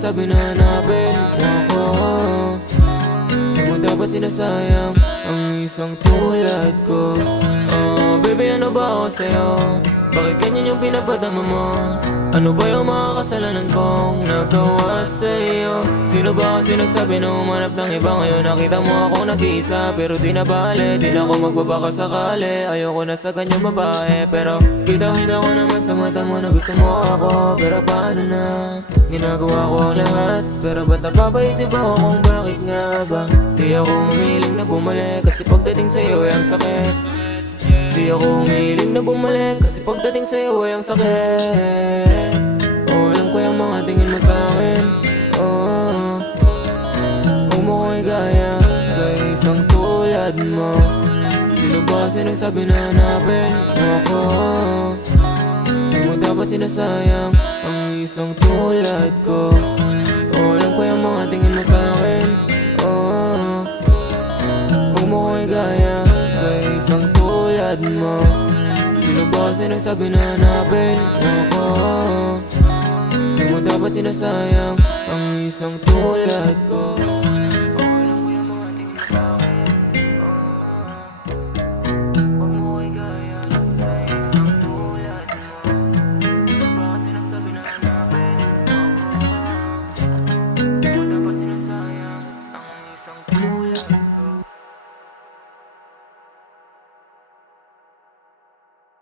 sinasabi na hanapin ako. Di mo dapat sinasayang ang isang tulad ko. Baby, ano ba ako sa'yo? Bakit ganyan yung pinapadama mo? Ano ba yung mga kasalanan kong nagawa sa'yo? Sino ba kasi nagsabi na umanap ng iba? Ngayon nakita mo ako nag-iisa, pero di na bale, di na ako magbabaka sakali. Ayoko na sa kanyang babae, pero kita-kita ko naman sa mata mo na gusto mo ako. Pero paano na? Ginagawa ko ang lahat, pero ba't napapaisip ako kung bakit nga ba? Di ako humiling na bumalik, kasi pagdating sa'yo ay ang sakit. Di ako humiling na bumalik, kasi pagdating sa'yo ay ang sakit. Alam ko yung mga tingin mo sa'kin. Huwag mo ko igaya sa isang tulad mo. Sino ba kasi nagsabi na hanapin ako? Di mo dapat sinasayang ang isang tulad ko. Alam ko yung mga tingin mo sa'kin. Huwag mo ko igaya sa isang tulad mo. Sino ba kasi nagsabi na hanapin ako? Di mo dapat sinasayang ang isang tulad ko. Alam ko yung mga tingin mo sa'kin. Huwag mo ko igaya sa isang tulad mo. Sino ba kasi nagsabi na hanapin ako? Di mo dapat sinasayang ang isang tulad ko.